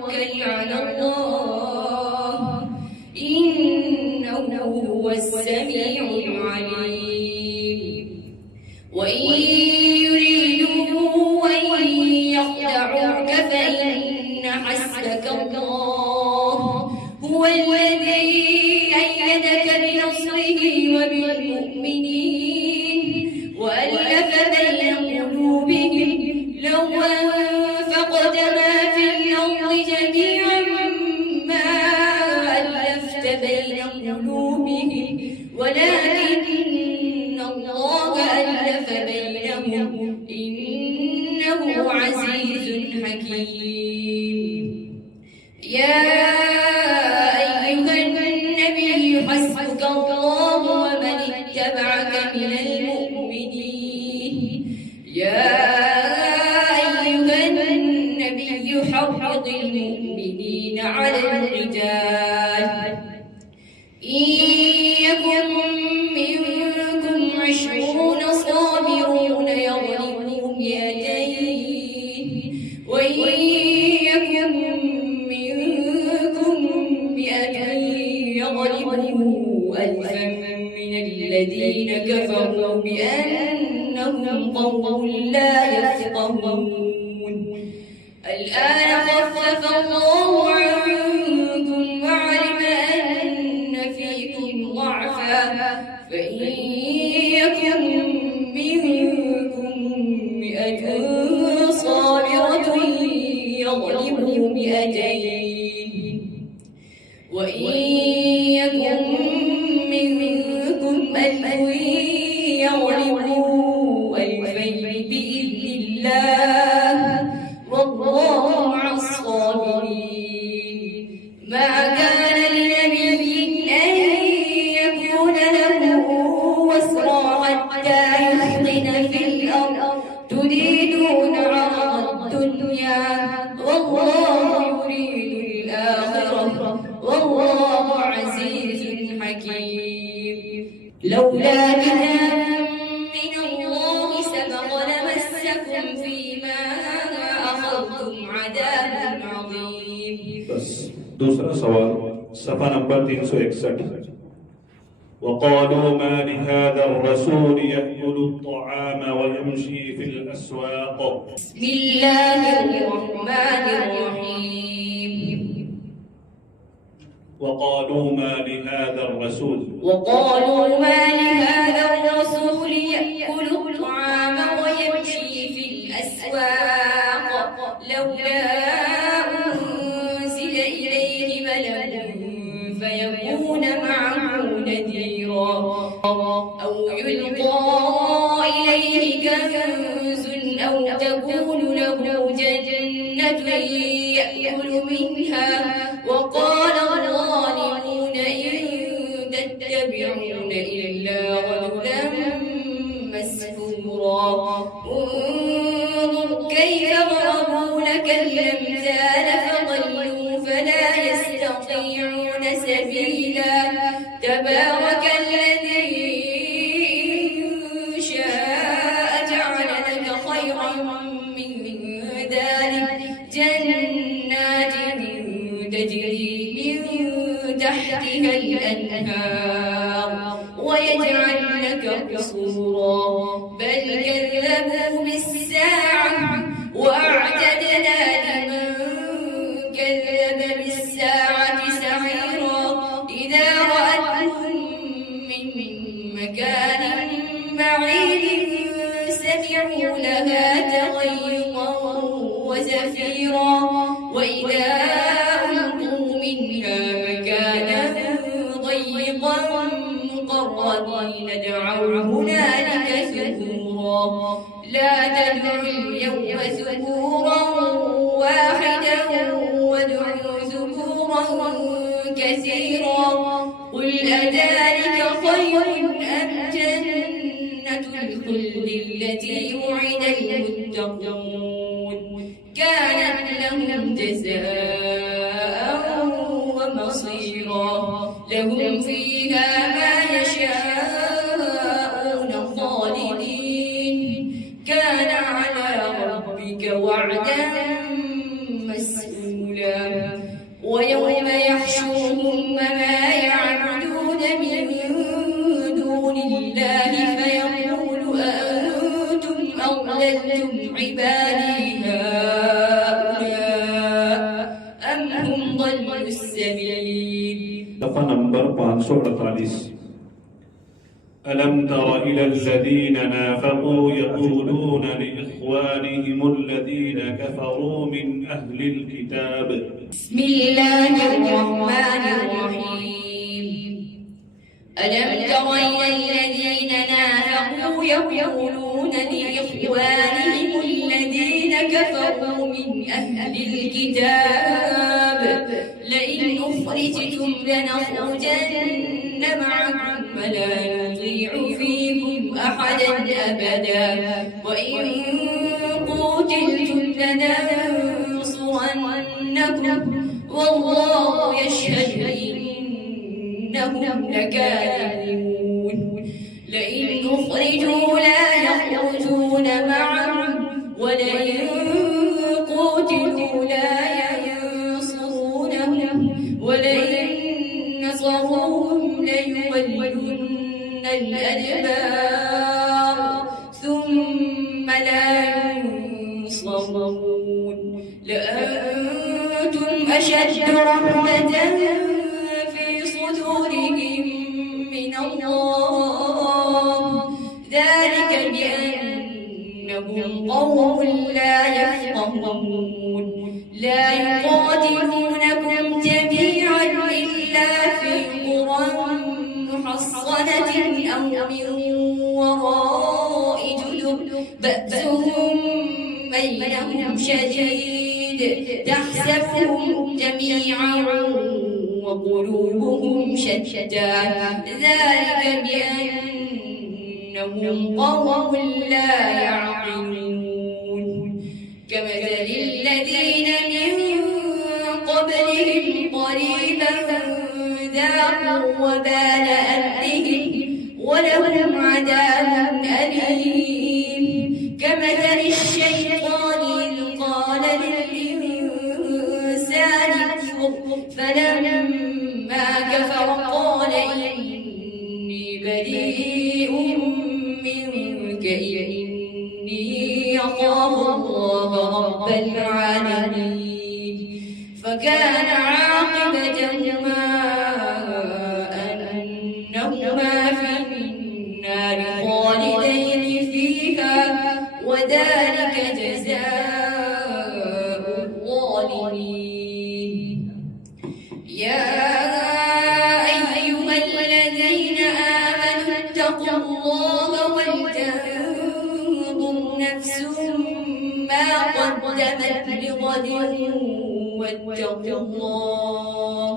وتوكل على الله إنه هو السميع العليم. وإن يريدوا أن يخدعوك فإن حسبك الله هو الذي أيدك بنصره وبالمؤمنين وألف بين قلوبهم لو أنفقت ما في الأرض جميعا ما ألفت بين قلوبهم ولكن الله ألف بينهم إنه عزيز حكيم. يا أيها النبي حسبك الله ومن اتبعك من المؤمنين. يا أيها النبي حرض المؤمنين على القتال إن يكن منكم 20 صابرون يغلبوا 200 وإن يكن منكم 100 يغلبوا 1000 من الذين كفروا بأنهم قوم لا يفقهون. الآن خفف الله عنكم وعلم أن فيكم ضعفا فإن يكن منكم 100 صابرة يغلبوا 200 وإن يكن منكم 1000 يغلبوا 2000 بإذن الله والله مع الصابرين. ما كان لنبي أن يكون له أسرى حتى يثخن في الأرض تريدون عرض الدنيا والله يريد الآخرة والله عزيز حكيم. لولا كتاب من الله سبق لمسكم فيما أخذتم عذاب عظيم. बस दूसरा सवाल सफा नंबर 361 وقالوا ما لهذا الرسول يأكل الطعام ويمشي في الأسواق. بسم الله الرحمن الرحيم. وقالوا ما لهذا الرسول يأكل الطعام ويمشي في الأسواق لولا أنزل إليه ملك فيكون معه نذيرا أو يلقى إليه كنز أو تكون له جنة يأكل منها. وقال الظالمون إن تتبعون إلا رجلا مسحورا. انظر كيف ضربوا لك الأمثال فضلوا فلا يستطيعون سبيلا. تبارك الذي إن شاء جعل لك خيرا من ذلك جنات تجري من تحتها الأنهار ويجعل لك قصورا بل كذبوا بالساعة وأعتدنا لمن كذب بالساعة سعيرا. إذا رأتهم من مكان بعيد سمعوا لها تغيظا وزفيرا وإذا ألقوا منها مكانا ضيقا مقرنين دعوا هنالك ثبورا. لا تدعوا اليوم ثبورا واحدا وادعوا ثبورا كثيرا. قل أذلك خير أم جنة الخلد التي وعد المتقون كانت لهم جزاء ومصيرا. لهم فيها ما يشاءون خالدين كان على ربك وعدا مسئولا. رسولا ويوم يحشرهم وما يعبدون من دون الله فيقول أأنتم أضللتم عبادي هؤلاء أم هم ضلوا السبيل. صفحة نمبر 548. ألم تر إلى الذين نافقوا يقولون لإخوانهم الذين كفروا من أهل الكتاب. بسم الله الرحمن الرحيم. ألم تر إلى الذين نافقوا يقولون لإخوانهم الذين كفروا من أهل الكتاب لئن أخرجتم لنخرجن معكم ولا نطيع فيكم أحدا أبدا وإن قتلتم لننصرنكم والله يشهد إنهم لكاذبون. لئن أخرجوا لا يخرجون معهم ولئن قتلوا لا ينصرونهم ولئن نصروهم ليولن الأدبار ثم لا ينصرون. لأنتم أشد رهبة في صدورهم من الله ذلك بأنهم قوم لا يفقهون. لا يقاتلونكم جميعا إلا في قرى محصنة أو من وراء جدر بأسهم بينهم شديد تحسبهم جميعا وقلوبهم شتى ذلك بأنهم قوم لا يعقلون. كمثل الذين من قبلهم قريبا ذاقوا وبال أمرهم ولهم عذاب أليم. كمثل الشيطان إذ قال للإنسان اكفر فلما كفر قال إني بريء منك إني أخاف الله رب العالمين. فكان عاقبتهما أنهما في النار خالدين فيها وذلك جزاء الظالمين. يا أيها الذين آمنوا اتقوا الله ولتنظر نفس ما قدمت لغد واتقوا الله